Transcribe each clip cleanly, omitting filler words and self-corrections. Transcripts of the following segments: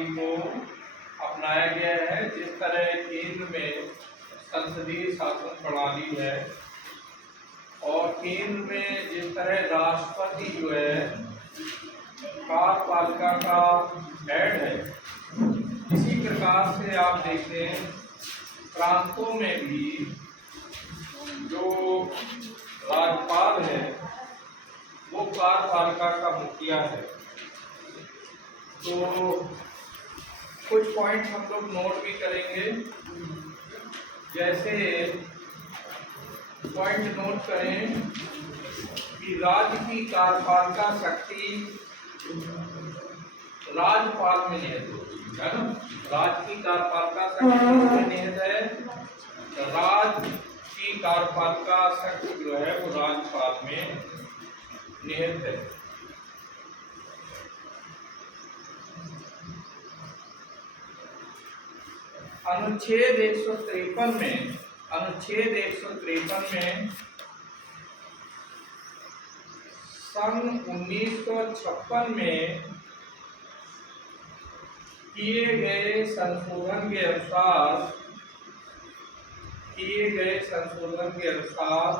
प्रणाली को अपनाया गया है। जिस तरह केंद्र में संसदीय शासन प्रणाली है और केंद्र में जिस तरह राष्ट्रपति जो है कार्यपालिका का हेड है, इसी प्रकार से आप देखें प्रांतों में भी जो राज्यपाल है वो कार्यपालिका का मुखिया है। तो कुछ पॉइंट हम लोग नोट भी करेंगे, जैसे पॉइंट नोट करें कि राज्य की कार्यपालिका शक्ति राज्यपाल में निहित होती है ना। राज्य की कार्यपालिका शक्ति में निहित है, राज्य की कार्यपालिका शक्ति जो है वो राज्यपाल में निहित है। अनुच्छेद 153 में सन 1956 में किए गए संशोधन के अनुसार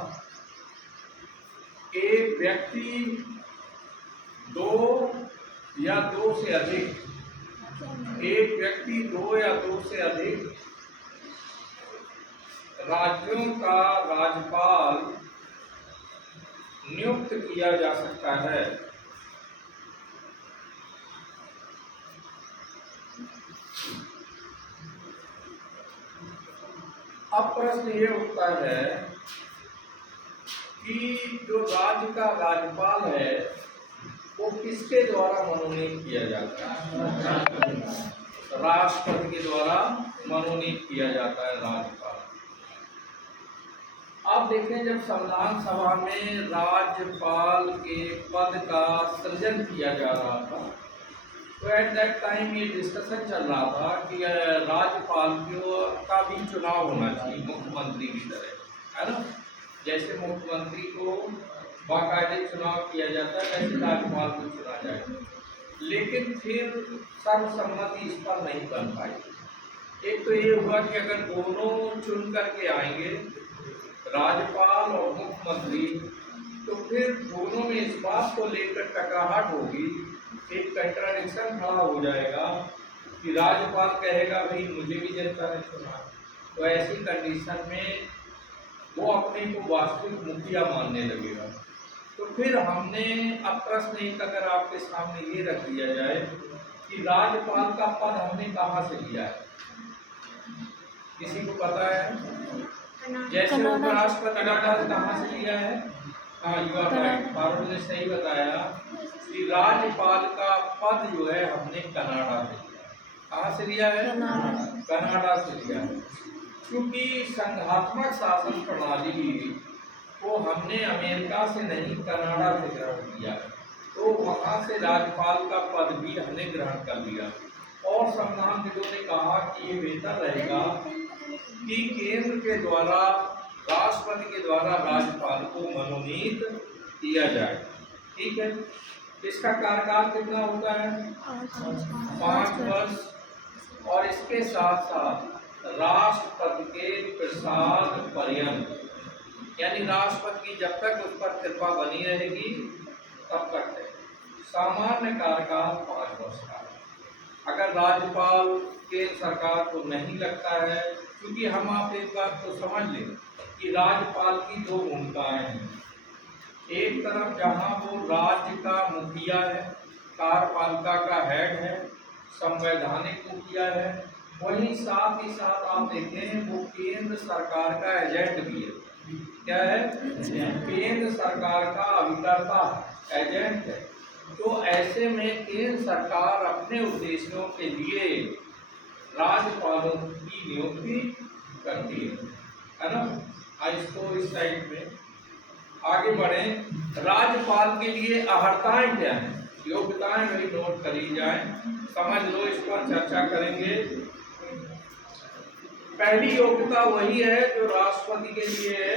एक व्यक्ति दो या दो से अधिक राज्यों का राज्यपाल नियुक्त किया जा सकता है। अब प्रश्न ये उठता है कि जो राज्य का राज्यपाल है वो किसके द्वारा मनोनीत किया जाता है? राष्ट्रपति के द्वारा मनोनीत किया जाता है राज्यपाल। अब देखें, जब संविधान सभा में राज्यपाल के पद का सृजन किया जा रहा था तो एट दैट टाइम ये डिस्कशन चल रहा था कि राज्यपाल का भी चुनाव होना चाहिए मुख्यमंत्री की तरह, है ना। जैसे मुख्यमंत्री को बाकायदे चुनाव किया जाता है वैसे राज्यपाल को चुना जाए, लेकिन फिर सर्वसम्मति इस पर नहीं बन पाई। एक तो ये हुआ कि अगर दोनों चुन करके आएंगे राज्यपाल और मुख्यमंत्री, तो फिर दोनों में इस बात को लेकर टकराहट होगी, एक कंट्राडिक्शन खड़ा हो जाएगा कि राज्यपाल कहेगा भाई मुझे भी जनता ने चुना, तो ऐसी कंडीशन में वो अपने को वास्तविक मुखिया मानने लगेगा। तो फिर हमने अब प्रश्न एक अगर आपके सामने ये रख दिया जाए कि राज्यपाल का पद हमने कहाँ से लिया है, किसी को पता है? जैसे उपराष्ट्रपति का पद कहाँ से लिया है? हाँ, यू आर राइट, पारुल ने सही बताया कि राज्यपाल का पद जो है हमने कनाडा से लिया है। कहाँ से लिया है? कनाडा से लिया है, क्योंकि संघात्मक शासन प्रणाली को हमने अमेरिका से नहीं कनाडा से ग्रहण किया, तो वहाँ से राज्यपाल का पद भी हमने ग्रहण कर लिया। और संविधानविदों ने कहा कि ये बेहतर रहेगा कि केंद्र के द्वारा राष्ट्रपति के द्वारा राज्यपाल को मनोनीत किया जाए। ठीक है, इसका कार्यकाल कितना होता है? 5 वर्ष। और इसके साथ साथ राष्ट्रपति के प्रसाद पर्यंत, यानी राष्ट्रपति की जब तक उस पर कृपा बनी रहेगी तब तक है। सामान्य कार्यकाल 5 वर्ष का है। अगर राज्यपाल केंद्र सरकार को नहीं लगता है, क्योंकि हम आप एक बात तो समझ लें कि राज्यपाल की 2 भूमिकाएं हैं। एक तरफ जहां वो राज्य का मुखिया है, कार्यपालिका का हेड है, संवैधानिक मुखिया है, वहीं साथ ही साथ आप देखें वो केंद्र सरकार का एजेंट भी है। क्या है? केंद्र सरकार का अभिकर्ता एजेंट है। तो ऐसे में केंद्र सरकार अपने उद्देश्यों के लिए राज्यपालों की नियुक्ति करती है ना। इसको इस साइड में आगे बढ़े। राज्यपाल के लिए अर्हताएं क्या हैं, योग्यताएं वही नोट करी जाए, समझ लो, इस पर चर्चा करेंगे। पहली योग्यता वही है जो राष्ट्रपति के लिए है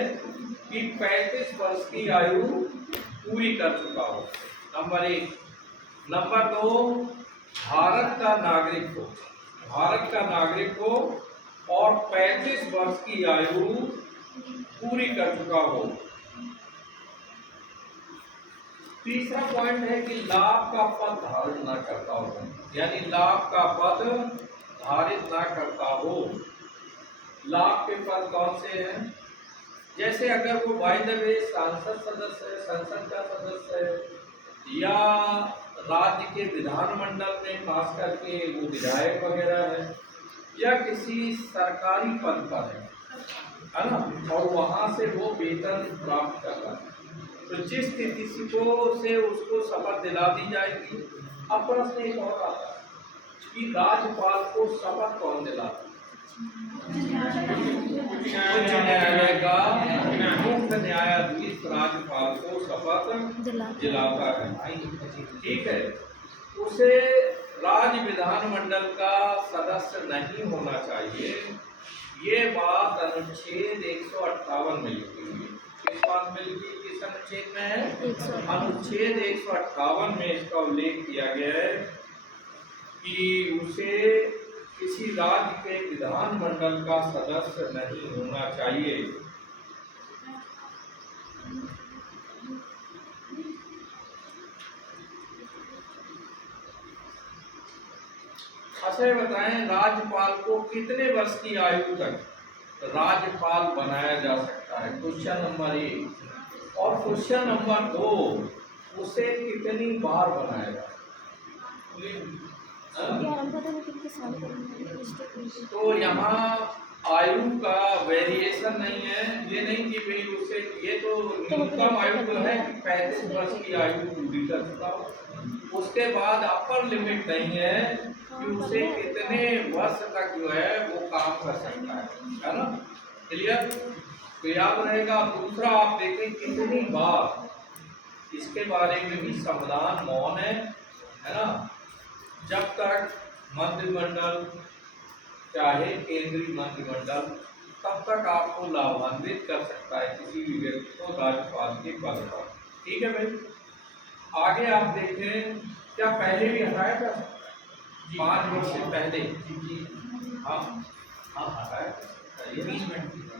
कि 35 वर्ष की आयु पूरी कर चुका हो, नंबर 1। नंबर 2, भारत का नागरिक हो और 35 वर्ष की आयु पूरी कर चुका हो। तीसरा पॉइंट है कि लाभ का पद धारण न करता हो, यानी लाभ का पद धारित ना करता हो। लाभ के पद कौन से हैं? जैसे अगर वो बाय द वे सांसद सदस्य है, संसद का सदस्य है, या राज्य के विधानमंडल में खास करके वो विधायक वगैरह है, या किसी सरकारी पद पर है ना, और वहां से वो वेतन प्राप्त कर रहा है, तो जिस स्थिति से उसको शपथ दिला दी जाएगी। अब प्रश्न एक और आता है कि राज्यपाल को शपथ कौन दिलाता है? उच्च न्यायालय का मुख्य न्यायाधीश राज्यपाल को शपथ दिलाता है। ठीक है, उसे राज्य विधानमंडल का सदस्य नहीं होना चाहिए। ये बात अनुच्छेद 158 में लिखी हुई है। किस बात में लिखी? किस अनुच्छेद में है? अनुच्छेद 158 में इसका उल्लेख किया गया है कि उसे किसी राज्य के विधानमंडल का सदस्य नहीं होना चाहिए। अच्छा बताएं, राज्यपाल को कितने वर्ष की आयु तक राज्यपाल बनाया जा सकता है? Question number 1। और क्वेश्चन नंबर 2, उसे कितनी बार बनाया जा सकता है? तो यहाँ आयु का वेरिएशन नहीं है। ये नहीं कि भाई उसे, ये तो न्यूनतम आयु तो है कि 35 वर्ष की आयु पूरी कर चुका हो। उसके बाद अपर लिमिट नहीं है कि उसे कितने वर्ष तक जो है वो काम कर सकता है ना? क्लियर? तो याद रहेगा। दूसरा आप देखें कितनी बार, इसके बारे में भी संविधान मौन है ना? जब तक मंत्रिमंडल, चाहे केंद्रीय मंत्रिमंडल, तब तक आपको लाभान्वित कर सकता है किसी भी व्यक्ति को राज्यपाल के पद पर। ठीक है भाई। आगे आप देखें, क्या पहले भी हटाया जा सकता है? 5 वर्ष से पहले हाँ हटाया,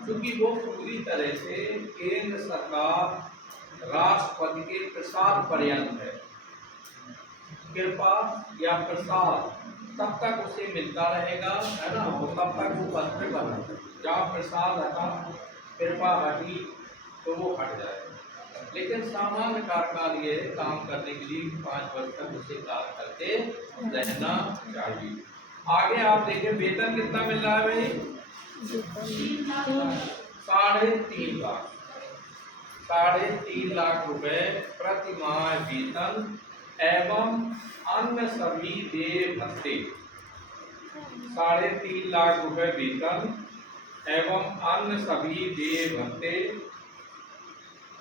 क्योंकि वो पूरी तरह से केंद्र सरकार राष्ट्रपति के प्रसाद पर्यंत है। कृपा या प्रसाद तब तक उसे मिलता रहेगा, है ना? वो तब तक वो पद पे बना। जहाँ प्रसाद हटा, कृपा हटी, तो वो हट जाएगा। लेकिन सामान्य कार्यकाल काम करने के लिए 5 वर्ष तक उसे कार्य करते रहना चाहिए। आगे आप देखिए वेतन कितना मिल रहा है भाई? 3.5 लाख। 3.5 लाख रुपए प्रति माह वेतन एवं अन्य सभी देय भत्ते। 3.5 लाख रुपए वेतन एवं अन्य सभी देय भत्ते,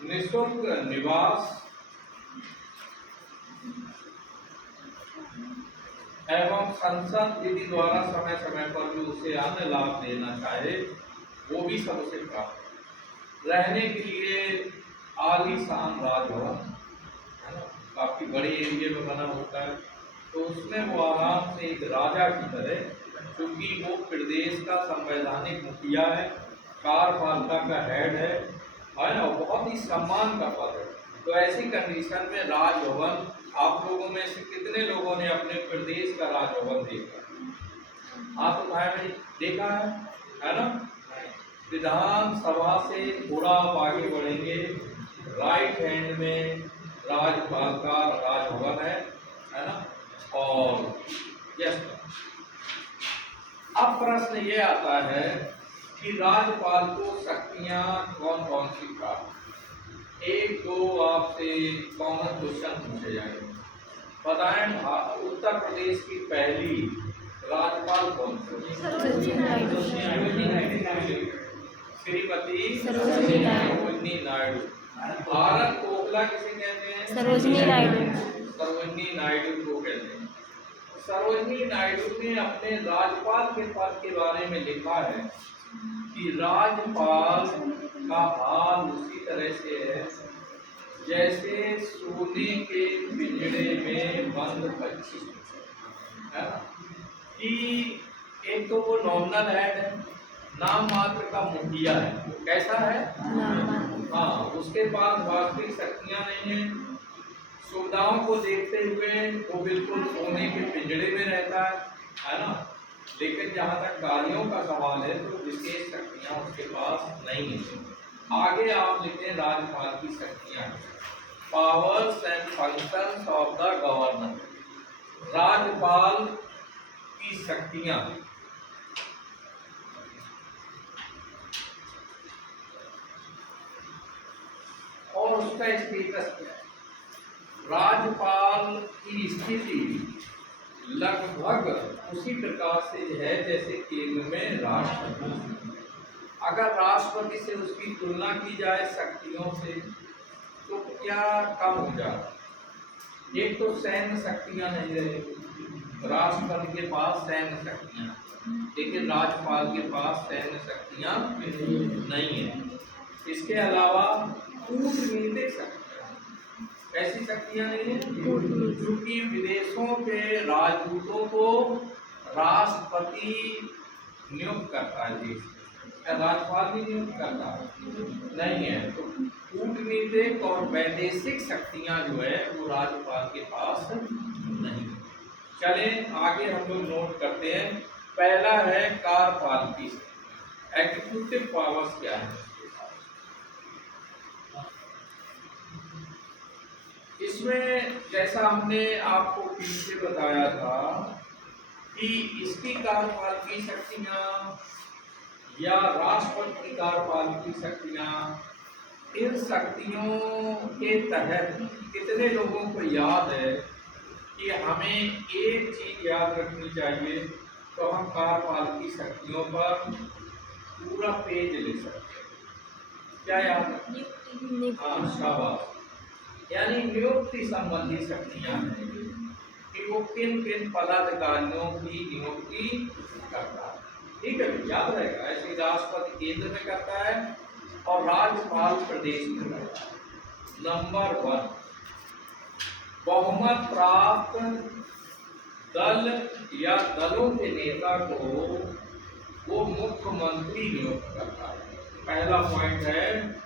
निःशुल्क निवास एवं संसद विधि द्वारा समय समय पर जो उसे अन्य लाभ देना चाहे वो भी सब उसे प्राप्त। रहने के लिए आलीशान राजभवन, काफी बड़े एरिया में बना होता है, तो उसमें वो आराम से एक राजा की तरह, क्योंकि वो प्रदेश का संवैधानिक मुखिया है, कार्यपालिका का हेड है ना, बहुत ही सम्मान का पद है। तो ऐसी कंडीशन में राजभवन, आप लोगों में से कितने लोगों ने अपने प्रदेश का राजभवन देखा? आप तो भाई देखा है ना? विधानसभा से थोड़ा आप आगे बढ़ेंगे, राइट हैंड में राज्यपाल का राजभवन है ना? और यस, अब प्रश्न ये आता है कि राज्यपाल को शक्तियां कौन कौन सी प्राप्त? 1-2 आपसे कॉमन क्वेश्चन पूछे जाएंगे। बताएं, उत्तर प्रदेश की पहली राज्यपाल कौन थी? श्रीमती सरोजिनी नायडू। भारत कोकिला किसे कहते हैं? सरोजिनी नायडू। सरोजिनी नायडू को कहते हैं। सरोजिनी नायडू ने अपने राज्यपाल के पद के बारे में लिखा है कि राज्यपाल का हाल उसी तरह से है जैसे सोने के पिंजरे में बंद पक्षी। है ना, कि एक तो वो नॉमिनल हेड है, नाम मात्र का मुखिया है, कैसा है, हाँ, उसके पास वास्तविक शक्तियां नहीं है, सुविधाओं को देखते हुए वो बिल्कुल सोने के पिंजड़े में रहता है ना, लेकिन जहाँ तक कार्यों का सवाल है तो विशेष शक्तियां उसके पास नहीं है। आगे आप लिखते हैं राज्यपाल की शक्तियां, powers and functions of the governor, राज्यपाल की शक्तियां, और उसका स्टेटस क्या है। राज्यपाल की स्थिति लगभग उसी प्रकार से है जैसे केंद्र में राष्ट्रपति। अगर राष्ट्रपति से उसकी तुलना की जाए शक्तियों से तो क्या कम हो जाता, एक तो सैन्य शक्तियां नहीं रहेगी, राष्ट्रपति के पास सैन्य शक्तियां, लेकिन राज्यपाल के पास सैन्य शक्तियां नहीं है। इसके अलावा कूटनीतिक शक्तियां, ऐसी शक्तियां नहीं है, क्योंकि विदेशों के राजदूतों को राष्ट्रपति नियुक्त करता है, देश राज्यपाल भी नियुक्त करता नहीं है। तो कूटनीतिक और वैदेशिक शक्तियां जो है वो राज्यपाल के पास नहीं। चले आगे हम लोग नोट करते हैं। पहला है कार्यपालिकी, एग्जीक्यूटिव पावर्स क्या है। इसमें जैसा हमने आपको पीछे बताया था कि इसकी कार्यपालिकी शक्तियां या राष्ट्रपति की कार्यपालिकी शक्तियां, इन शक्तियों के तहत कितने लोगों को याद है कि हमें एक चीज याद रखनी चाहिए, तो हम कार्यपालिकी शक्तियों पर पूरा पेज ले सकते हैं। क्या याद है? हाँ, शाबाश। यानी नियुक्ति संबंधी शक्तियां हैं कि वो किन किन पदाधिकारियों की नियुक्ति करता है। ठीक है, याद रहेगा। ऐसे राष्ट्रपति केंद्र में करता है और राज्यपाल प्रदेश में करता है। नंबर 1, बहुमत प्राप्त दल या दलों के नेता को वो मुख्यमंत्री नियुक्त करता है। पहला पॉइंट है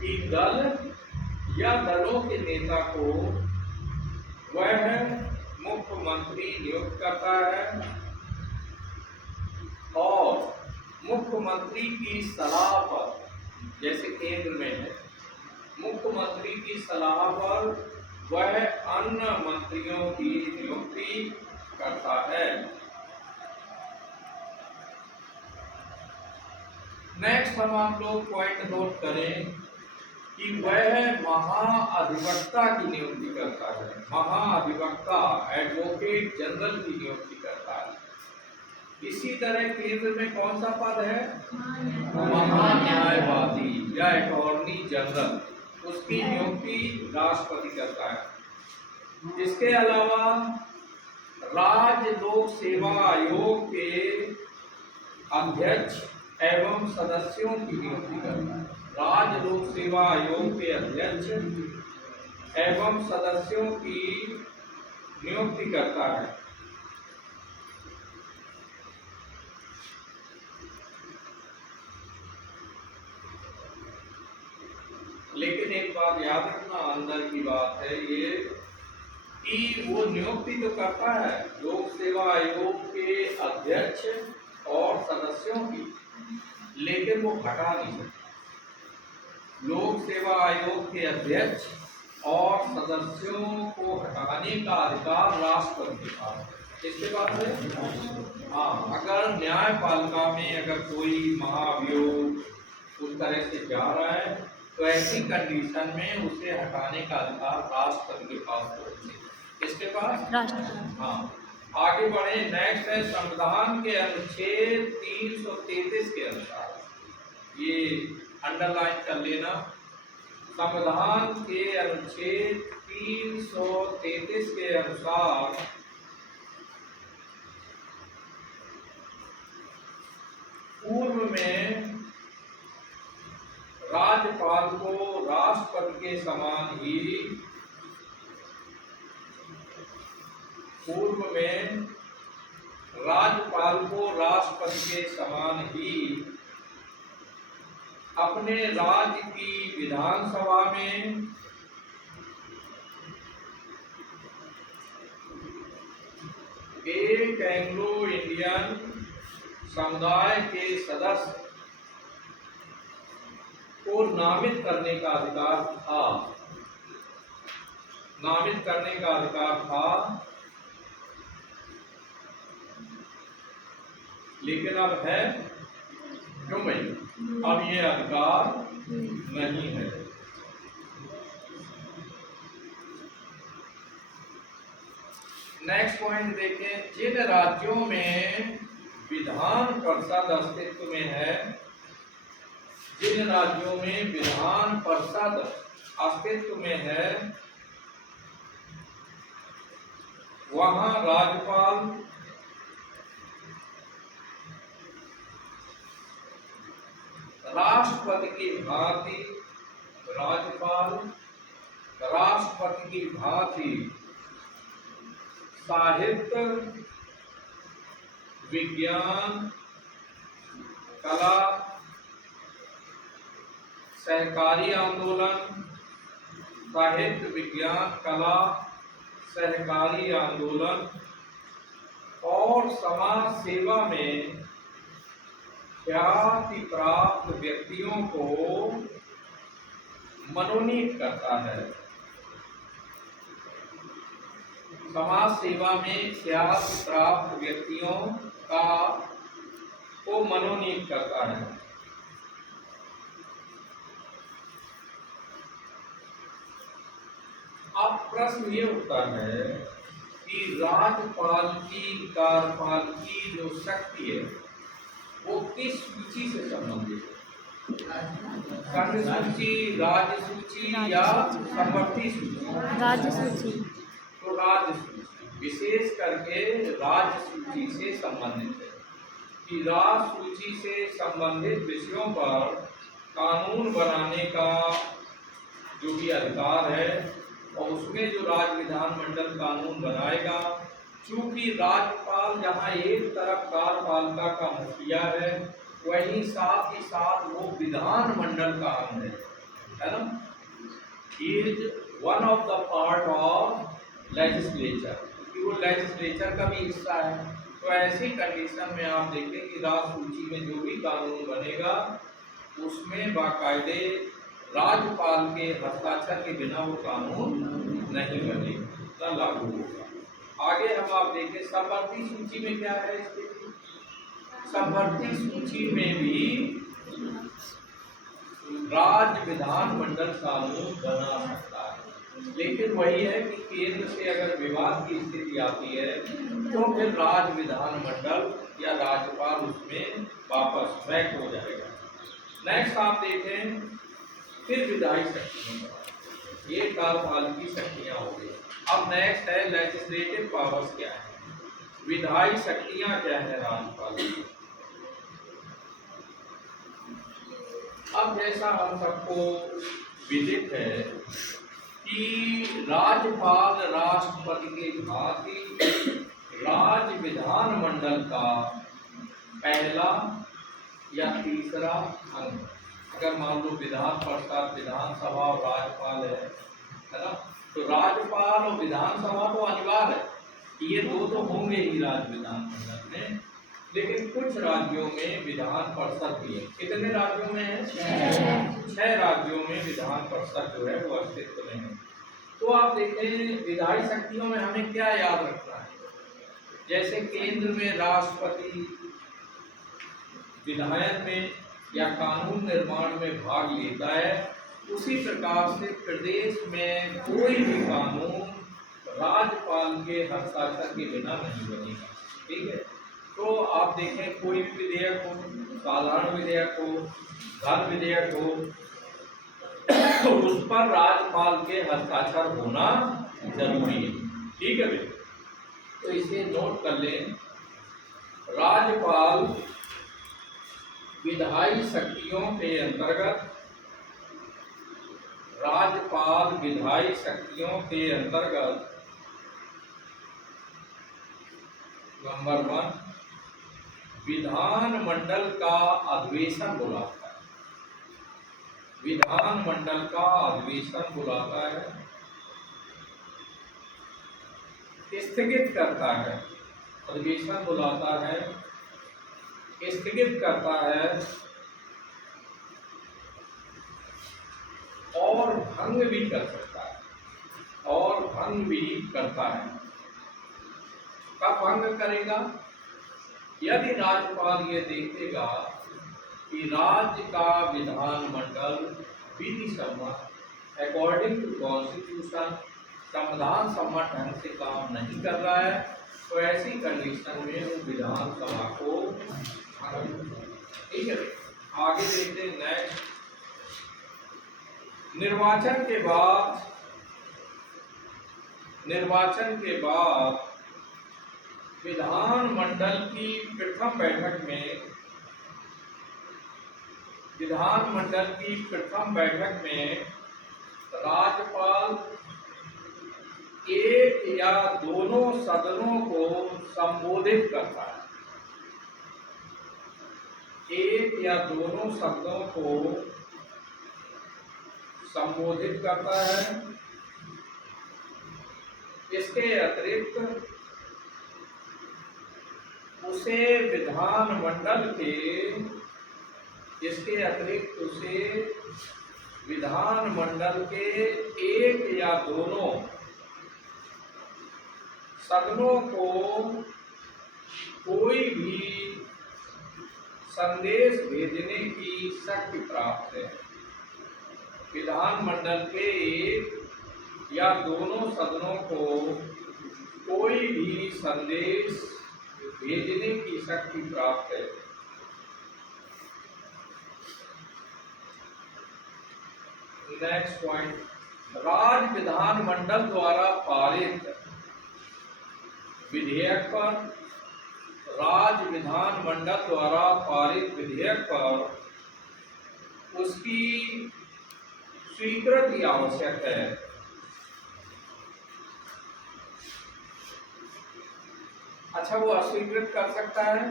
कि दल या दलों के नेता को वह मुख्यमंत्री नियुक्त करता है और मुख्यमंत्री की सलाह पर, जैसे केंद्र में है, मुख्यमंत्री की सलाह पर वह अन्य मंत्रियों की नियुक्ति करता है। नेक्स्ट हम आप लोग पॉइंट नोट करें कि वह महाअधिवक्ता की नियुक्ति करता है। महाअधिवक्ता, एडवोकेट जनरल की नियुक्ति करता है। इसी तरह केंद्र में कौन सा पद है? महान्यायवादी या अटॉर्नी जनरल, उसकी नियुक्ति राष्ट्रपति करता है। इसके अलावा राज्य लोक सेवा आयोग के अध्यक्ष एवं सदस्यों की नियुक्ति करता है। राज्य लोक सेवा आयोग के अध्यक्ष एवं सदस्यों की नियुक्ति करता है। लेकिन एक बात याद रखना, अंदर की बात है ये कि वो नियुक्ति तो करता है लोक सेवा आयोग के अध्यक्ष और सदस्यों की, लेकिन वो हटा नहीं सकता। लोक सेवा आयोग के अध्यक्ष और सदस्यों को हटाने का अधिकार राष्ट्रपति के पास है। इसके बाद है, हाँ, अगर न्यायपालिका में अगर कोई महाभियोग उस तरह से जा रहा है तो ऐसी कंडीशन में उसे हटाने का अधिकार राष्ट्रपति के पास है। इसके पास हाँ। आगे बढ़े। नेक्स्ट है संविधान के अनुच्छेद 333 के अनुसार, ये अंडरलाइन कर लेना, संविधान के अनुच्छेद 333 के अनुसार पूर्व में राज्यपाल को राष्ट्रपति के समान ही पूर्व में राज्यपाल को राष्ट्रपति के समान ही अपने राज्य की विधानसभा में एक एंग्लो इंडियन समुदाय के सदस्य को नामित करने का अधिकार था। नामित करने का अधिकार था, लेकिन अब है क्यों नहीं? अब ये अधिकार नहीं है। नेक्स्ट पॉइंट देखें, जिन राज्यों में विधान परिषद अस्तित्व में है, जिन राज्यों में विधान परिषद अस्तित्व में है, वहां राज्यपाल राष्ट्रपति की भांति साहित्य, विज्ञान, कला, सहकारी आंदोलन, साहित्य, विज्ञान, कला, सहकारी आंदोलन और समाज सेवा में ख्याति प्राप्त व्यक्तियों को मनोनीत करता है। समाज सेवा में ख्याति प्राप्त व्यक्तियों को मनोनीत करता है। अब प्रश्न ये उठता है कि राज्यपाल की कार्यपाल की जो शक्ति है वो किस सूची से संबंधित है? संघ सूची, राज्य सूची या समवर्ती सूची? राज्य सूची। तो राज्य सूची विशेष करके राज्य सूची से संबंधित है कि राज्य सूची से संबंधित विषयों पर कानून बनाने का जो भी अधिकार है और उसमें जो राज्य विधानमंडल कानून बनाएगा। चूंकि राज्यपाल जहाँ एक तरफ कार्यपालिका का मुखिया है, वहीं साथ ही साथ वो विधानमंडल का अंग है ना? Is one of the part of legislature, कि वो लेजिस्लेचर का भी हिस्सा है। तो ऐसी कंडीशन में आप देखें कि राज्य सूची में जो भी कानून बनेगा उसमें बाकायदे राज्यपाल के हस्ताक्षर के बिना वो कानून नहीं बनेगा, न लागू होगा। आगे हम आप देखें समवर्ती सूची में क्या है स्थिति। समवर्ती सूची में भी राज्य विधानमंडल कानून बना सकता है, लेकिन वही है कि केंद्र से अगर विवाद की स्थिति आती है तो फिर राज्य विधानमंडल या राज्यपाल उसमें वापस बैक हो जाएगा। नेक्स्ट आप देखें फिर विधायी शक्तियां, ये कार्यपाल की शक्तियां हो गई। अब नेक्स्ट है लेजिस्लेटिव पावर्स क्या है, विधायी शक्तियां क्या है राज्यपाल की। अब जैसा हम सबको विदित है कि राज्यपाल राष्ट्रपति के भांति राज्य विधानमंडल का पहला या तीसरा अंग। अगर मान लो विधान परिषद, विधानसभा और राज्यपाल है ना, तो राज्यपाल और विधानसभा तो अनिवार्य है, ये दो तो होंगे ही राज्य विधानमंडल में। लेकिन कुछ राज्यों में विधान परिषद भी है। कितने राज्यों में है? 6 राज्यों में विधान परिषद जो है वो अस्तित्व में है। तो आप देखें विधायी शक्तियों में हमें क्या याद रखना है, जैसे केंद्र में राष्ट्रपति विधायन में या कानून निर्माण में भाग लेता है, उसी प्रकार से प्रदेश में कोई भी कानून राज्यपाल के हस्ताक्षर के बिना नहीं बनेगा। ठीक है, तो आप देखें कोई भी विधेयक हो, साधारण विधेयक हो, धन विधेयक हो, उस पर राज्यपाल के हस्ताक्षर होना जरूरी है। ठीक है भाई, तो इसे नोट कर लें। राज्यपाल विधायी शक्तियों के अंतर्गत, राज्यपाल विधायी शक्तियों के अंतर्गत नंबर 1, विधानमंडल का अधिवेशन बुलाता है। विधानमंडल का अधिवेशन बुलाता है, स्थगित करता है। अधिवेशन बुलाता है, स्थगित करता है और भंग भी कर सकता है। और भंग भी करता है। कब भंग करेगा? यदि राज्यपाल ये देखेगा कि राज्य का विधानमंडल विधि सम्मत अकॉर्डिंग टू कॉन्स्टिट्यूशन संविधान सम्मत ढंग से काम नहीं कर रहा है, तो ऐसी कंडीशन में वो विधानसभा को ठीक है। आगे देखते हैं नेक्स्ट। निर्वाचन के बाद विधानमंडल की प्रथम बैठक में राज्यपाल एक या दोनों सदनों को संबोधित करता है। एक या दोनों सदनों को संबोधित करता है। इसके अतिरिक्त उसे विधानमंडल के एक या दोनों सदनों को कोई भी संदेश भेजने की शक्ति प्राप्त है। विधानमंडल के एक या दोनों सदनों को कोई भी संदेश भेजने की शक्ति प्राप्त है। नेक्स्ट पॉइंट, राज्य विधानमंडल द्वारा पारित विधेयक पर उसकी स्वीकृति आवश्यक है। अच्छा, वो अस्वीकृत कर सकता है?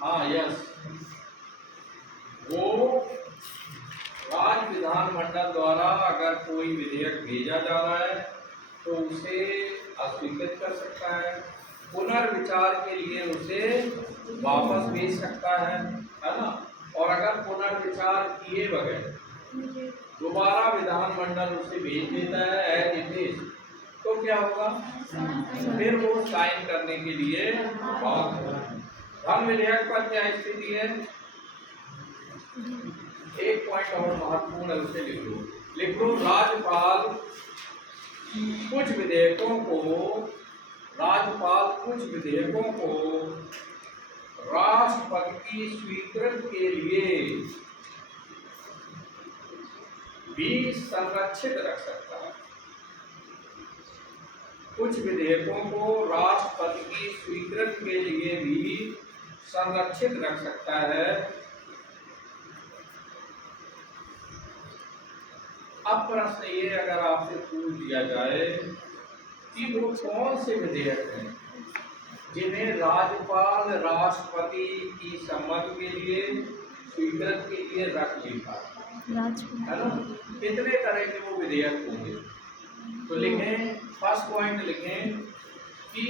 हाँ, यस। वो राज्य विधानमंडल द्वारा अगर कोई विधेयक भेजा जा रहा है तो उसे अस्वीकृत कर सकता है, पुनर्विचार के लिए उसे वापस भेज सकता है ना। और अगर पुनर्विचार किए बगैर दोबारा विधानमंडल उसे भेज देता है एज इट इज, तो क्या होगा? फिर वो साइन करने के लिए बात होगा। धन विधेयक पर क्या स्थिति है? एक पॉइंट और महत्वपूर्ण है, उसे लिख लो। राज्यपाल कुछ विधेयकों को राष्ट्रपति की स्वीकृति के लिए भी संरक्षित रख सकता है। कुछ विधेयकों को राष्ट्रपति की स्वीकृति के लिए भी संरक्षित रख सकता है। अब प्रश्न ये अगर आपसे पूछ दिया जाए कि वो कौन से विधेयक हैं जिन्हें राज्यपाल राष्ट्रपति की सम्मति के लिए स्वीकृति के लिए रख लेता है ना, कितने तरह के वो विधेयक होंगे? तो लिखें, फर्स्ट पॉइंट लिखें कि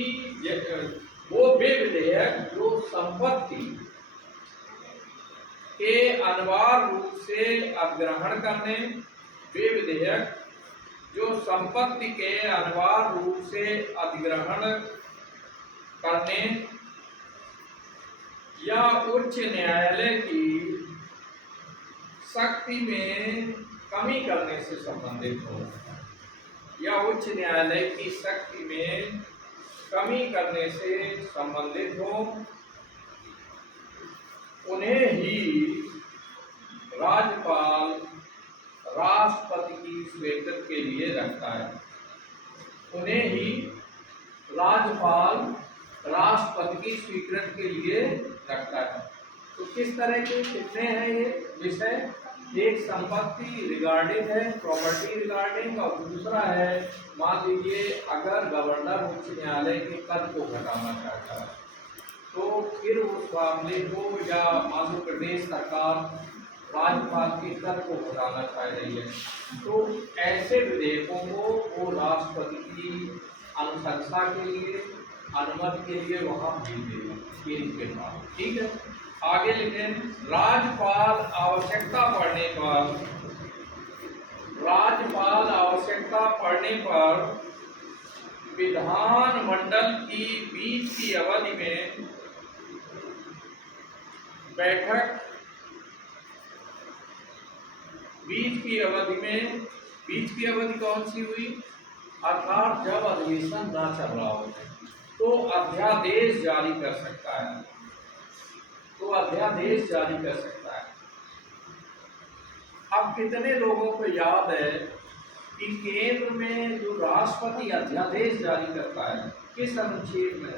वो वे विधेयक जो संपत्ति के अनिवार्य रूप से अधिग्रहण करने, वे विधेयक जो संपत्ति के अनिवार्य रूप से अधिग्रहण करने या उच्च न्यायालय की शक्ति में कमी करने से संबंधित हो, या उच्च न्यायालय की शक्ति में कमी करने से संबंधित हो, उन्हें ही राज्यपाल राष्ट्रपति की स्वीकृति के लिए रखता है। उन्हें ही राज्यपाल राष्ट्रपति की स्वीकृति के लिए रखता है। तो किस तरह के कितने हैं ये विषय? एक संपत्ति रिगार्डिंग है, प्रॉपर्टी रिगार्डिंग, और दूसरा है मान लीजिए अगर गवर्नर उच्च न्यायालय के पद को घटाना चाहता है तो फिर उस मामले को, या मध्य प्रदेश सरकार राज्यपाल के पद को घटाना चाह रही है, तो ऐसे विधेयकों को वो राष्ट्रपति की अनुशंसा के लिए, अनुमति के लिए वहाँ भेज देगा केंद्र के पास। ठीक है, आगे लिखें, राज्यपाल आवश्यकता पड़ने पर विधानमंडल की बीच की अवधि में बैठक, बीच की अवधि कौन सी हुई, अर्थात जब अधिवेशन ना चल रहा हो तो अध्यादेश जारी कर सकता है, अब कितने लोगों को याद है कि केंद्र में जो राष्ट्रपति अध्यादेश जारी करता है किस अनुच्छेद में है?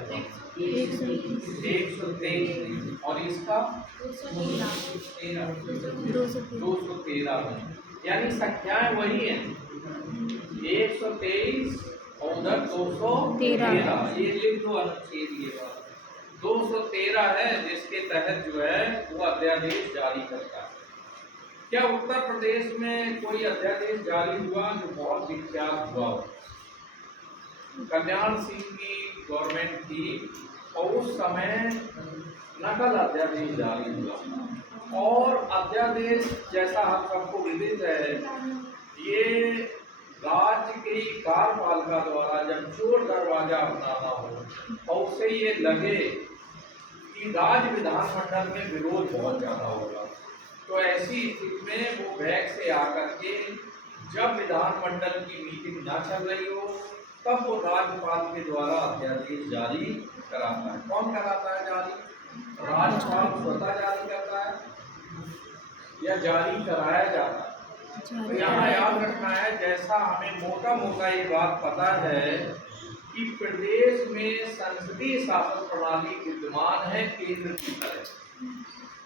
123, और इसका 213 में, यानी संख्याएं वही हैं, 123 और उधर 213, ये लिख दो अनुच्छेद, ये बात 213 है जिसके तहत जो है वो अध्यादेश जारी करता है। क्या उत्तर प्रदेश में कोई अध्यादेश जारी हुआ जो बहुत विख्यात हुआ? कल्याण सिंह की गवर्नमेंट थी और उस समय नकल अध्यादेश जारी हुआ, और अध्यादेश जैसा हम सबको विदित है, ये राज्य की कार्यपालिका द्वारा जब चोर दरवाजा अपनाना हो और उससे ये लगे कि राज्य विधानमंडल में विरोध बहुत ज्यादा होगा, तो ऐसी स्थिति में वो बैग से आकर के जब विधानमंडल की मीटिंग ना चल रही हो तब वो राज्यपाल के द्वारा अध्यादेश जारी कराता है। कौन कराता है जारी? राज्यपाल स्वतः जारी करता है या जारी कराया जाता है? तो यहाँ याद रखना है, जैसा हमें मोटा मोटा ये बात पता है कि प्रदेश में संसदीय शासन प्रणाली विद्यमान है केंद्र की तरह,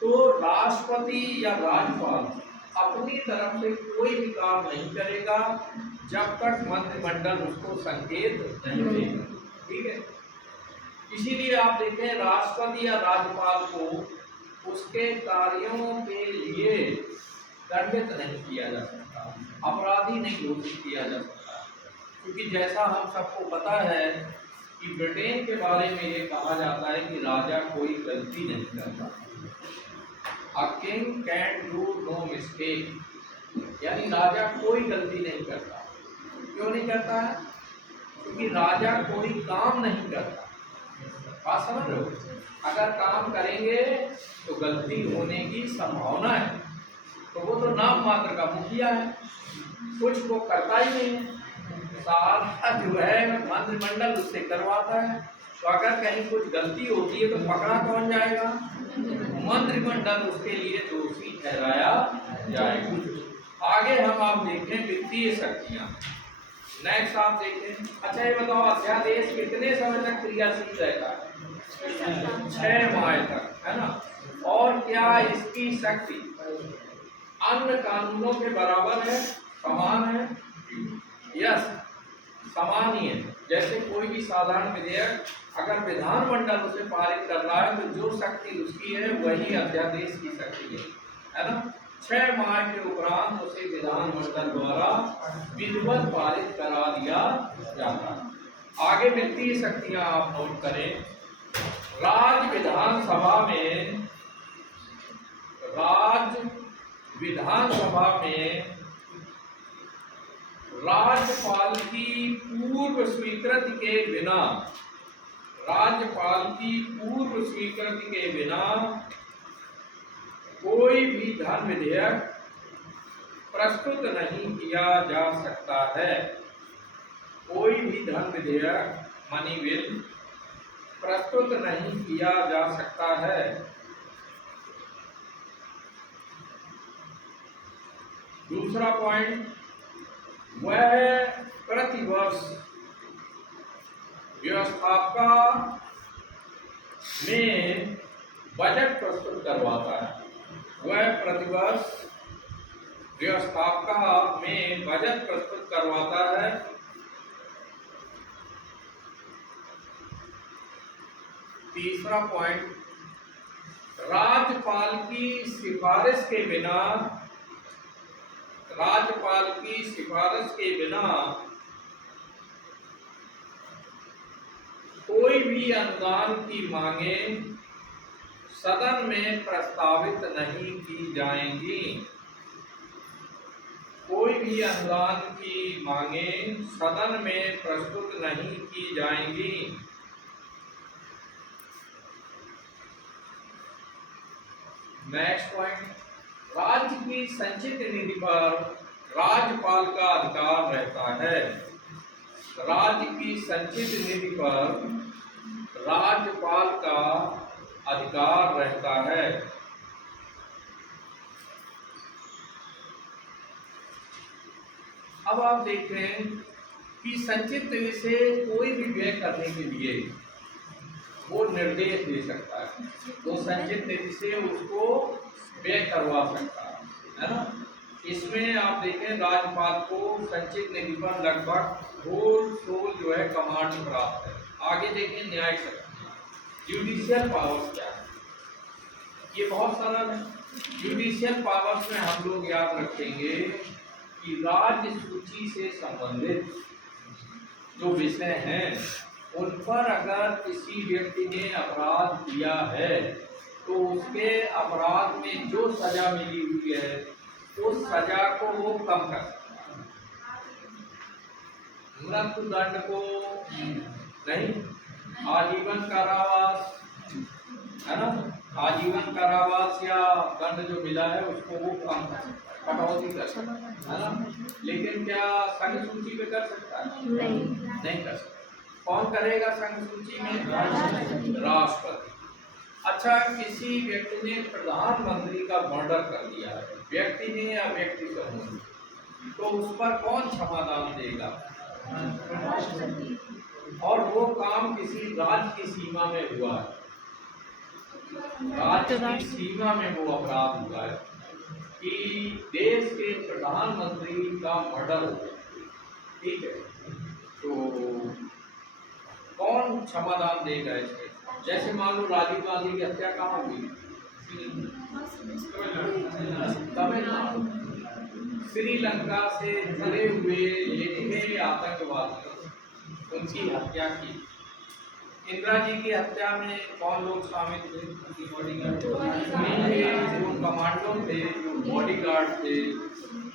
तो राष्ट्रपति या राज्यपाल अपनी तरफ से कोई भी काम नहीं करेगा जब तक मंत्रिमंडल उसको संकेत नहीं देगा। ठीक है, इसीलिए आप देखें राष्ट्रपति या राज्यपाल को उसके कार्यों के लिए दंडित नहीं किया जा सकता, अपराधी नहीं घोषित किया जा सकता, क्योंकि जैसा हम सबको पता है कि ब्रिटेन के बारे में ये कहा जाता है कि राजा कोई गलती नहीं करता, A king can do no mistake, यानी राजा कोई गलती नहीं करता। क्यों नहीं करता है? क्योंकि राजा कोई काम नहीं करता। बात समझ लो, अगर काम करेंगे तो गलती होने की संभावना है, तो वो तो नाम मात्र का मुखिया है, कुछ वो करता ही नहीं है, सारा जो है मंत्रिमंडल उससे करवाता है, तो अगर कहीं कुछ गलती होती है तो पकड़ा कौन जाएगा? मंत्रिमंडल उसके लिए दोषी ठहराया जाएगा। आगे हम आप देखें वित्तीय शक्तियां, नेक्स्ट आप देखें। अच्छा ये बताओ अध्यादेश कितने समय तक क्रियाशील रहता है? 6 माह तक, है ना? और क्या इसकी शक्ति अन्य कानूनों के बराबर है, समान है? यस, समान ही है। जैसे कोई भी साधारण विधेयक अगर विधानमंडल उसे पारित कर रहा है तो जो शक्ति उसकी है वही अध्यादेश की शक्ति है ना? 6 माह के उपरांत उसे विधानमंडल द्वारा विधिवत पारित करा दिया जाता है। आगे वित्तीय शक्तियां आप नोट करें। राज्य विधानसभा में राज्यपाल की पूर्व स्वीकृति के बिना कोई भी धन विधेयक प्रस्तुत नहीं किया जा सकता है। कोई भी धन विधेयक मनी बिल प्रस्तुत नहीं किया जा सकता है। दूसरा पॉइंट, वह प्रतिवर्ष व्यवस्थापिका में बजट प्रस्तुत करवाता है। वह प्रतिवर्ष व्यवस्थापका में बजट प्रस्तुत करवाता है। तीसरा पॉइंट, राज्यपाल की सिफारिश के बिना कोई भी अनुदान की मांगें सदन में प्रस्तावित नहीं की जाएंगी। कोई भी अनुदान की मांगें सदन में प्रस्तुत नहीं की जाएंगी। नेक्स्ट पॉइंट, राज्य की संचित निधि पर राज्यपाल का अधिकार रहता है। राज्य की संचित निधि पर राज्यपाल का अधिकार रहता है। अब आप देखें कि संचित निधि से कोई भी व्यय करने के लिए वो निर्देश दे सकता है, तो संचित निधि से उसको व्यय करवा सकता है ना। इसमें आप देखें राज्यपाल को संचित निधि पर लगभग होल सोल जो है कमांड प्राप्त है। आगे देखें न्यायिक शक्ति, जुडिशियल पावर्स क्या है, ये बहुत सरल है। जुडिशियल पावर्स में हम लोग याद रखेंगे कि राज्य सूची से संबंधित जो विषय हैं उन पर अगर किसी व्यक्ति ने अपराध किया है तो उसके अपराध में जो सजा मिली हुई है उस सजा को वो कम कर सकता है। मृत्यु दंड को नहीं, आजीवन कारावास है ना, आजीवन कारावास या दंड जो मिला है उसको वो कम कर सकता है, कटौती कर सकता है ना। लेकिन क्या संघ सूची पे कर सकता है? नहीं कर सकता। कौन करेगा संघ सूची में? राष्ट्रपति। अच्छा, किसी व्यक्ति ने प्रधानमंत्री का मर्डर कर दिया है, व्यक्ति ने या व्यक्ति समूह, तो उस पर कौन क्षमादान देगा? और वो काम किसी राज्य की सीमा में हुआ है, राज्य की सीमा में वो अपराध हुआ है कि देश के प्रधानमंत्री का मर्डर हो गया, ठीक है, तो कौन क्षमादान देगा इसमें? जैसे मान लो राजीव गांधी की हत्या कहाँ हुई? तमिलनाडु। श्रीलंका से जुड़े हुए लिखे आतंकवादी उनकी हत्या की। इंदिरा जी की हत्या में कौन लोग शामिल थे? जो कमांडो थे, जो बॉडीगार्ड थे,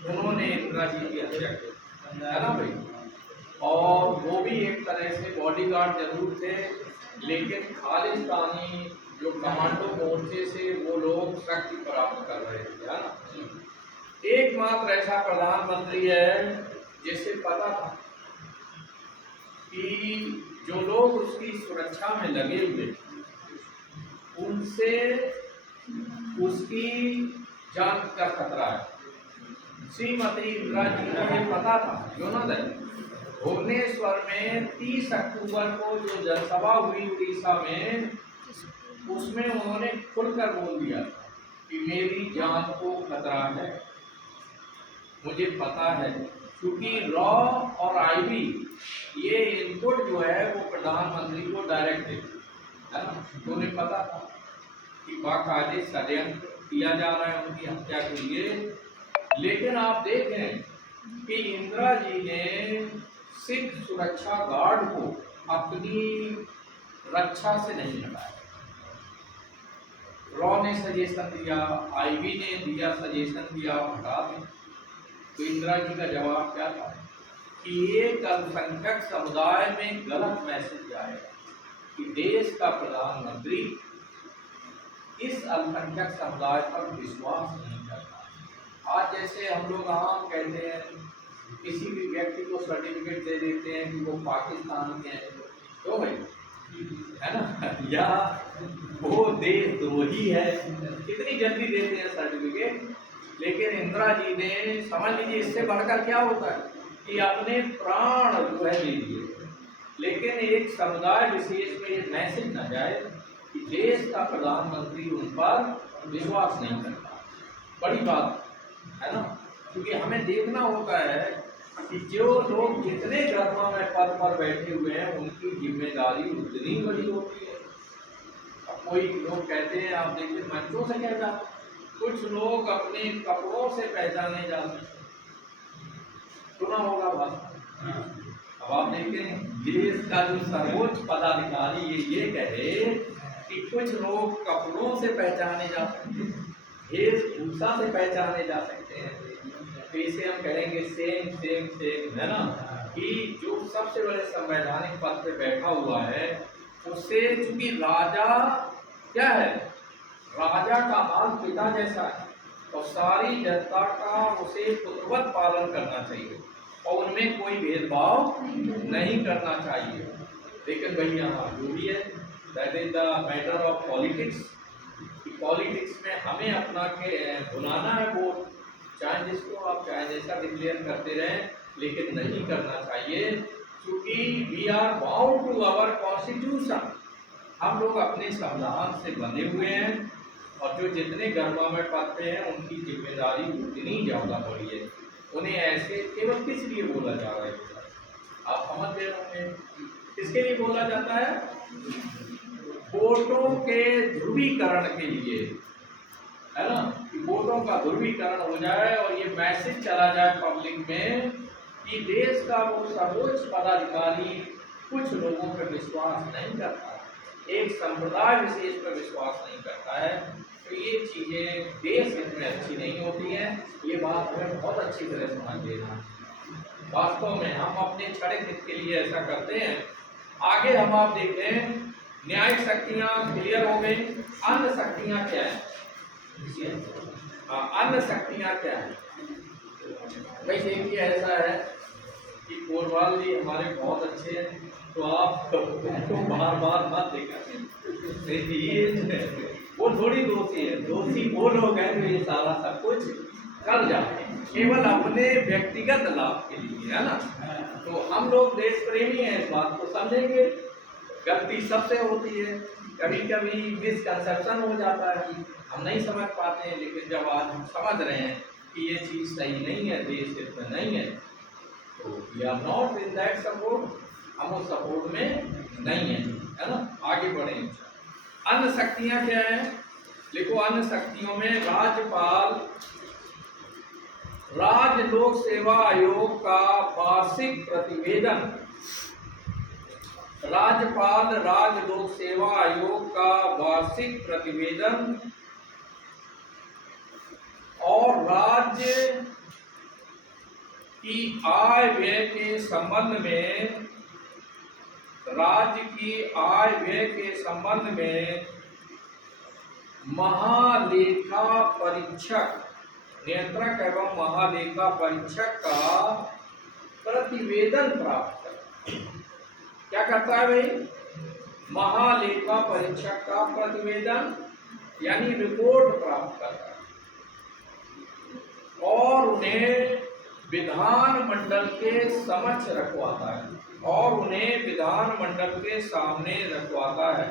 उन्होंने इंदिरा जी की हत्या की, है ना भाई। और वो भी एक तरह से बॉडीगार्ड जरूर थे, लेकिन खालिस्तानी जो कमांडो मोर्चे से वो लोग शक्ति प्राप्त कर रहे थे, है ना। एकमात्र ऐसा प्रधानमंत्री है जिसे पता था कि जो लोग उसकी सुरक्षा में लगे हुए उनसे उसकी जान का खतरा है। श्रीमती इंदिरा जी को ये पता था, क्यों ना था। भुवनेश्वर में 30 अक्टूबर को जो जनसभा हुई उड़ीसा में, उसमें उन्होंने खुलकर बोल दिया कि मेरी जान को खतरा है। मुझे पता है, क्योंकि रॉ और आईबी ये इनपुट जो है वो प्रधानमंत्री को डायरेक्ट देते है ना। तो उन्हें पता था कि बाकायदे षड्यंत्र किया जा रहा है उनकी हत्या के लिए। लेकिन आप देखें कि इंदिरा जी ने सिख सुरक्षा गार्ड को अपनी रक्षा से नहीं हटाया। रॉ ने सजेशन दिया, आईबी ने दिया सजेशन दिया, हटा दें। तो इंदिरा जी का जवाब क्या था कि एक अल्पसंख्यक समुदाय में गलत मैसेज आएगा कि देश का प्रधानमंत्री इस अल्पसंख्यक समुदाय पर विश्वास नहीं करता। आज जैसे हम लोग आम कहते हैं, किसी भी व्यक्ति को सर्टिफिकेट दे देते हैं कि वो पाकिस्तान के हैं, तो भाई है ना, या वो देशद्रोही है, कितनी जल्दी देते हैं सर्टिफिकेट। लेकिन इंदिरा जी ने, समझ लीजिए इससे बढ़कर क्या होता है कि अपने प्राण जो है दे दिए, लेकिन एक समुदाय विशेष में ये मैसेज न जाए कि देश का प्रधानमंत्री उन पर विश्वास नहीं करता। बड़ी बात है ना। क्योंकि हमें देखना होता है कि जो लोग जितने गर्मा में पद पर बैठे हुए हैं उनकी जिम्मेदारी उतनी बड़ी होती है। अब कोई लोग कहते हैं, आप देखिए मंचों से कहता, कुछ लोग अपने कपड़ों से पहचाने जाते हैं, सुना होगा बात। अब आप देखें देश का जो सर्वोच्च पदाधिकारी ये कहे कि कुछ लोग कपड़ों से पहचाने जा सकते हैं, वेशभूषा से पहचाने जा सकते हैं, तो इसे हम कहेंगे सेम सेम सेम, है ना। कि जो सबसे बड़े संवैधानिक पद पे बैठा हुआ है उससे, चूंकि राजा क्या है, राजा का हाल पिता जैसा है और सारी जनता का उसे पुत्रवत पालन करना चाहिए और उनमें कोई भेदभाव नहीं करना चाहिए। लेकिन भाई यहाँ जो भी है, that is the matter of politics. Politics में हमें अपना के बुलाना है वोट, चाहे जिसको आप चाहे जैसा डिक्लेयर करते रहें, लेकिन नहीं करना चाहिए, क्योंकि we are bound to our constitution. हम लोग अपने संविधान से बंधे हुए हैं और जो जितने गर्मा में पद पे हैं उनकी जिम्मेदारी उतनी ज़्यादा बड़ी है। उन्हें ऐसे केवल किस लिए बोला जा रहा है, आप समझ गए होंगे किसके लिए बोला जाता है? वोटों के ध्रुवीकरण के लिए, है ना, कि वोटों का ध्रुवीकरण हो जाए और ये मैसेज चला जाए पब्लिक में कि देश का वो सर्वोच्च पदाधिकारी कुछ लोगों पर विश्वास नहीं करता, एक संप्रदाय विशेष पर विश्वास नहीं करता है, तो ये चीज़ें देश हित में अच्छी नहीं होती हैं। ये बात हमें बहुत अच्छी तरह समझ लेना है। वास्तव में हम अपने क्षणिक हित के लिए ऐसा करते हैं। आगे हम आप देखें, न्यायिक शक्तियाँ क्लियर हो गई। अन्य शक्तियाँ क्या है? अन्य शक्तियाँ क्या है? भाई देखिए ऐसा है कि कोरवाल जी हमारे बहुत अच्छे हैं, तो आप उनको बार बार मत देखा, वो थोड़ी दोषी है, दोषी वो लोग हैं जो ये सारा सब कुछ कर जाते हैं केवल अपने व्यक्तिगत लाभ के लिए, है ना। तो हम लोग देश प्रेमी हैं, इस बात को समझेंगे। गलती सबसे होती है, कभी कभी मिसकंसेप्शन हो जाता है, हम नहीं समझ पाते हैं, लेकिन जब आज हम समझ रहे हैं कि ये चीज़ सही नहीं है, देश हित में नहीं है, तो we are not in that support, हम उस सपोर्ट में नहीं है ना। आगे बढ़ें। अन्य शक्तियां क्या है? देखो, अन्य शक्तियों में राज्यपाल, राज्य लोक सेवा आयोग का वार्षिक प्रतिवेदन, राज्यपाल राज्य लोक सेवा आयोग का वार्षिक प्रतिवेदन और राज्य की आय व्यय के संबंध में, राज्य की आय व्यय के संबंध में महालेखा परीक्षक, नियंत्रक एवं महालेखा परीक्षक का प्रतिवेदन प्राप्त करता। क्या करता है भाई? महालेखा परीक्षक का प्रतिवेदन यानी रिपोर्ट प्राप्त करता है और उन्हें विधानमंडल के समक्ष रखवाता है, और उन्हें विधानमंडल के सामने रखवाता है।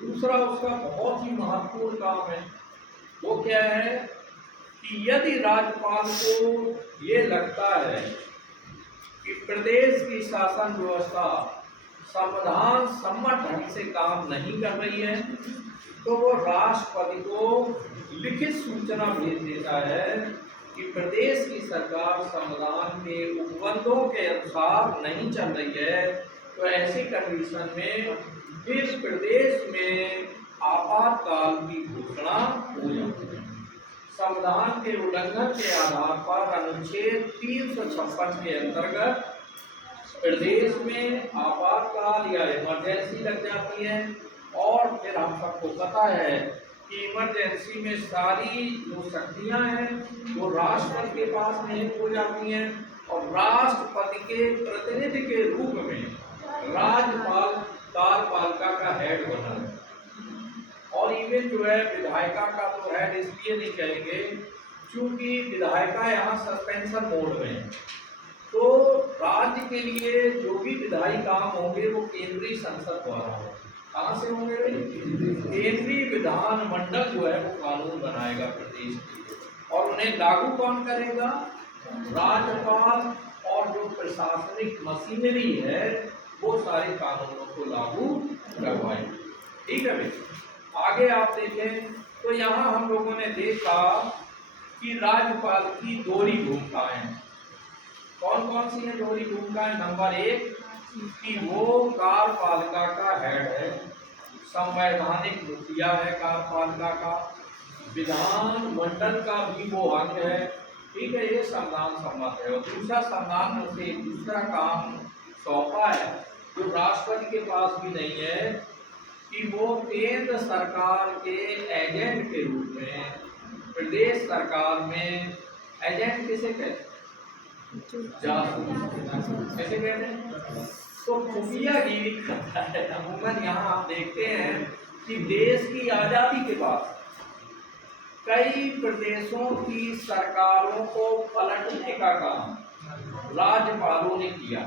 दूसरा उसका बहुत ही महत्वपूर्ण काम है, वो क्या है कि यदि राज्यपाल को ये लगता है कि प्रदेश की शासन व्यवस्था संविधान सम्मत ढंग से काम नहीं कर रही है, तो वो राष्ट्रपति को लिखित सूचना भेज देता है कि प्रदेश की सरकार संविधान के उपबंधों के अनुसार नहीं चल रही है। तो ऐसी कंडीशन में फिर प्रदेश में आपातकाल की घोषणा हो जाती है। संविधान के उल्लंघन के आधार पर अनुच्छेद 356 के अंतर्गत प्रदेश में आपातकाल या इमरजेंसी लग जाती है। और फिर हम सबको पता है कि इमरजेंसी में सारी जो शक्तियां हैं वो राष्ट्रपति के पास में हो जाती हैं और राष्ट्रपति के प्रतिनिधि के रूप में राज्यपाल कार्यपालिका का हेड बना है। और इवन जो है विधायिका का तो हेड इसलिए नहीं कहेंगे क्योंकि विधायिका यहाँ सस्पेंशन मोड में है। तो राज्य के लिए जो भी विधायी काम होंगे वो केंद्रीय संसद द्वारा होंगे। कहाँ से होंगे? केंद्रीय विधानमंडल जो है वो कानून बनाएगा प्रदेश के लिए, और उन्हें लागू कौन करेगा? राज्यपाल। और जो प्रशासनिक मशीनरी है वो सारे कानूनों को लागू करवाएगी। ठीक है भाई, आगे आप देखें तो यहाँ हम लोगों ने देखा कि राज्यपाल की दोहरी भूमिकाएं। कौन कौन सी है दोहरी भूमिकाएं? नंबर 1 कि वो कार्यपालिका का हेड है, संवैधानिक मुखिया है कार्यपालिका का, विधानमंडल का भी वो अंग है। ठीक है, ये संविधान सम्मत है। और दूसरा संविधान में उसे दूसरा काम सौंपा है जो राष्ट्रपति के पास भी नहीं है, कि वो केंद्र सरकार के एजेंट के रूप में प्रदेश सरकार में, एजेंट किसे कहते हैं? जासूस। कैसे कहते हैं? तो खुफियागिरी करता है। अमूमन यहाँ आप देखते हैं कि देश की आजादी के बाद कई प्रदेशों की सरकारों को पलटने का काम राज्यपालों ने किया।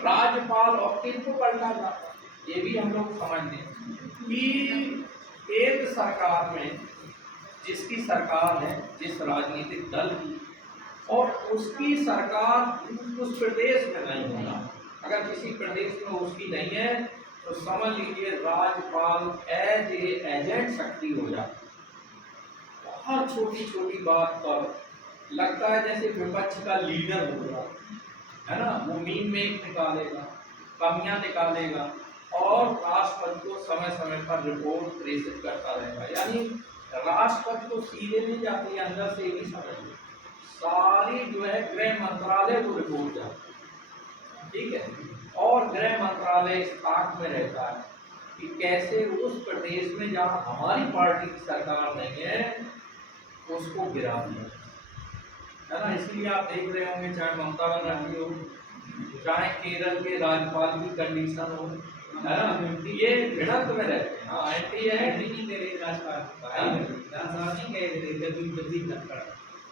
राज्यपाल और किनको पलटा जाता, ये भी हम लोग समझ लें कि केंद्र सरकार में जिसकी सरकार है, जिस राजनीतिक दल की, और उसकी सरकार उस प्रदेश में नहीं होना। अगर किसी प्रदेश में उसकी नहीं है तो समझ लीजिए राज्यपाल एज ए एजेंट शक्ति हो जाती। हर छोटी छोटी बात पर लगता है जैसे विपक्ष का लीडर हो गया है ना, वो मीन में निकालेगा, कमियां निकालेगा और राष्ट्रपति को समय समय पर रिपोर्ट प्रेषित करता रहेगा। यानी राष्ट्रपति को सीधे नहीं जाती, अंदर से ही समझ लो सारी जो है गृह मंत्रालय को रिपोर्ट जाती है। ठीक है, और गृह मंत्रालय इस ताक में रहता है कि कैसे उस प्रदेश में जहाँ हमारी पार्टी की सरकार नहीं है उसको गिरा दिया है ना। इसलिए आप देख रहे होंगे चाहे ममता बनर्जी हो, चाहे केरल के राज्यपाल की कंडीशन हो, है ना, ये भिड़ंत में रहते हैं। हाँ, एंटी है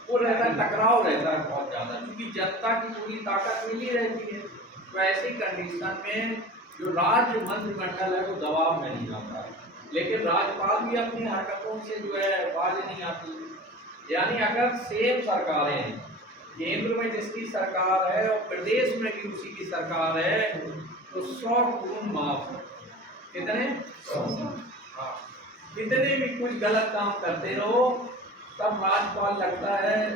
वो रहता है, टकराव रहता है बहुत ज्यादा, क्योंकि जनता की पूरी ताकत मिली रहती है। तो ऐसी कंडीशन में जो राज्य मंत्रिमंडल है वो दबाव में नहीं आता है, लेकिन राज्यपाल भी अपनी हरकतों से जो है बाज नहीं आती। यानी अगर सेम सरकारें हैं, केंद्र में जिसकी सरकार है और प्रदेश में भी उसी की सरकार है, तो 100 खून माफ है। कितने? 100। हाँ, कितने भी कुछ गलत काम करते रहो तब राज्यपाल लगता है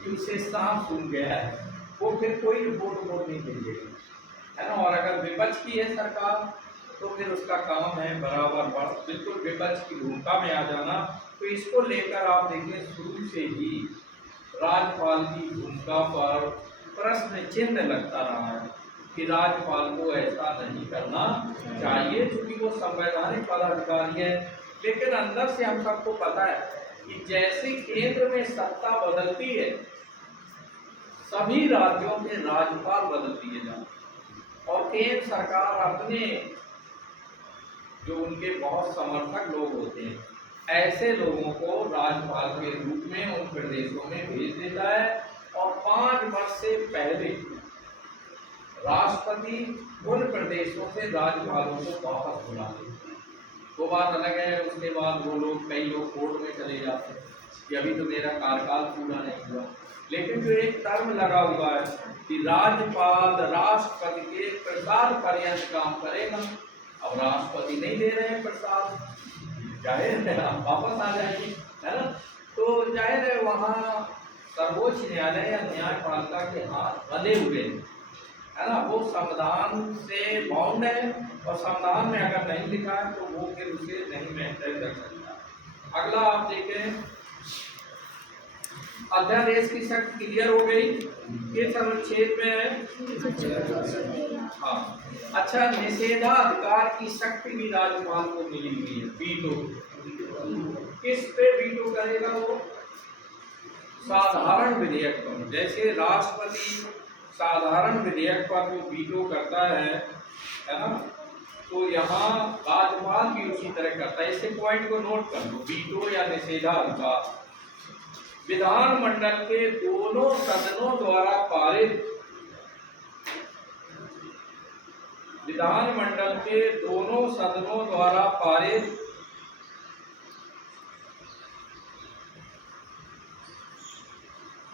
कि उसे सांप सूंघ गया है, वो फिर कोई रिपोर्ट नहीं भेजेगा, है ना। और अगर विपक्ष की है सरकार तो फिर उसका काम है बराबर बिल्कुल विपक्ष की भूमिका में आ जाना। तो इसको लेकर आप देखिए शुरू से ही राज्यपाल की भूमिका पर प्रश्न चिन्ह लगता रहा है कि राज्यपाल को ऐसा नहीं करना चाहिए, क्योंकि वो संवैधानिक पदाधिकारी है। लेकिन अंदर से हम सबको पता है कि जैसे केंद्र में सत्ता बदलती है सभी राज्यों के राज्यपाल बदल दिए जाते, और केंद्र सरकार अपने जो उनके बहुत समर्थक लोग होते हैं ऐसे लोगों को राज्यपाल के रूप में उन प्रदेशों में भेज देता है, और 5 वर्ष से पहले राष्ट्रपति उन प्रदेशों से राज्यपालों को वापस बुला देते हैं। वो बात अलग है, उसके बाद वो लोग कई लोग कोर्ट में चले जाते हैं कि अभी तो मेरा कार्यकाल पूरा नहीं हुआ। लेकिन जो एक टर्म लगा हुआ है कि राज्यपाल राष्ट्रपति के प्रसाद पर्यंत काम करेगा, अब राष्ट्रपति नहीं दे रहे हैं प्रसाद, जाहिर है वापस आ जाएगी, है ना। तो जाहिर है वहाँ सर्वोच्च न्यायालय या न्यायपालिका के हाथ बंधे हुए है ना, वो संविधान से बाउंड है, और संविधान में अगर नहीं लिखा है तो वो फिर उसे नहीं मेंटेन कर सकता। अगला आप देखें, अध्यादेश की शक्ति क्लियर हो गई, किस अनुच्छेद में है? हाँ, अच्छा, निषेधाधिकार की शक्ति भी राज्यपाल को मिली हुई है, वीटो। किस पे वीटो करेगा वो? साधारण विधेयक पर। जैसे राष्ट्रपति साधारण विधेयक पर जो वीटो करता है ना, तो यहाँ राज्यपाल भी उसी तरह करता है। इसे पॉइंट को नोट कर लो, वीटो या निषेधाधिकार विधानमंडल के दोनों सदनों द्वारा पारित विधानमंडल के दोनों सदनों द्वारा पारित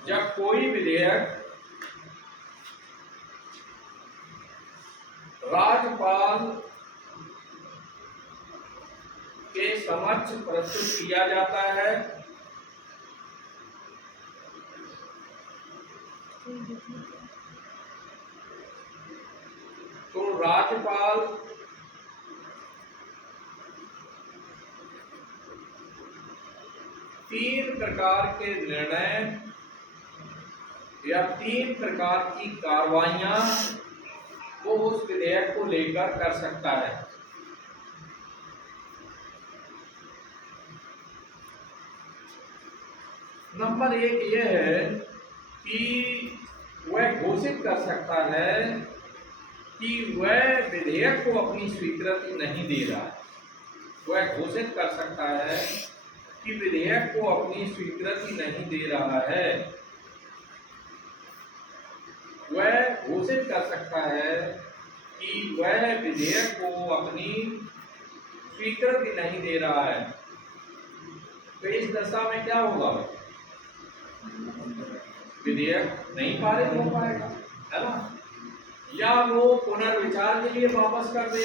जब कोई विधेयक राज्यपाल के समक्ष प्रस्तुत किया जाता है तो राज्यपाल तीन प्रकार के निर्णय या तीन प्रकार की कार्रवाइयां वो उस विधेयक को लेकर कर सकता है। नंबर एक यह है कि वह घोषित कर सकता है कि वह विधेयक को अपनी स्वीकृति नहीं दे रहा है। वह घोषित कर सकता है कि विधेयक को अपनी स्वीकृति नहीं दे रहा है। वह घोषित कर सकता है कि वह विधेयक को अपनी स्वीकृति नहीं दे रहा है। तो इस दशा में क्या होगा? विधेयक नहीं पारित हो पाएगा, है ना? या वो पुनर्विचार के लिए वापस कर दे,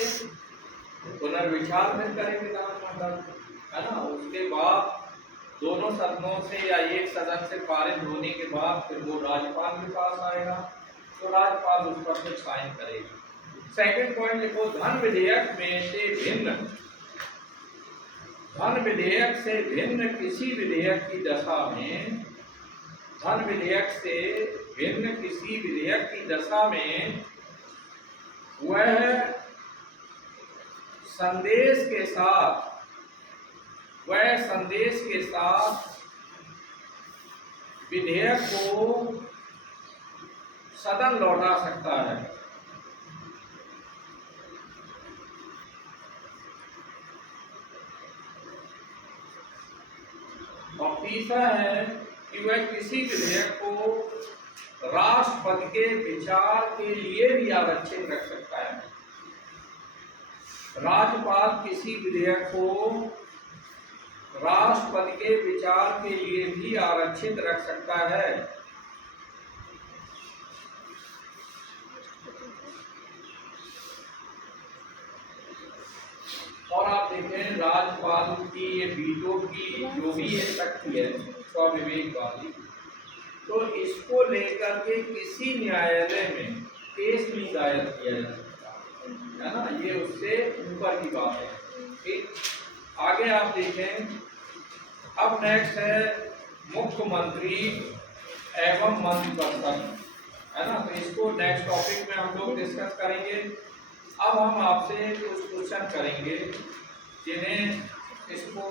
पुनर्विचार फिर करे विधानमंडल, है ना? उसके बाद दोनों सदनों से या एक सदन से पारित होने के बाद फिर वो राज्यपाल के पास आएगा, तो राज्यपाल उस पर फिर साइन करेगा। सेकंड पॉइंट लिखो, धन विधेयक में से भिन्न, धन विधेयक से भिन्न किसी विधेयक की दशा में, धन विधेयक से भिन्न किसी विधेयक की दशा में वह संदेश के साथ विधेयक को सदन लौटा सकता है। और तीसरा है कि वह किसी विधेयक को राष्ट्रपति के विचार के लिए भी आरक्षित रख सकता है। राज्यपाल किसी विधेयक को राष्ट्रपति के विचार के लिए भी आरक्षित रख सकता है। और आप देखें राज्यपाल की ये वीटो की जो भी ये शक्ति है स्वविवेक वाली, तो इसको लेकर के किसी न्यायालय में केस नहीं दायर किया जा सकता, है ना? ये उससे ऊपर की बात है। ठीक, आगे आप देखें, अब नेक्स्ट है मुख्यमंत्री एवं मंत्रिपरिषद, है ना? तो इसको नेक्स्ट टॉपिक में हम लोग डिस्कस करेंगे। अब हम आपसे कुछ क्वेश्चन करेंगे जिन्हें इसको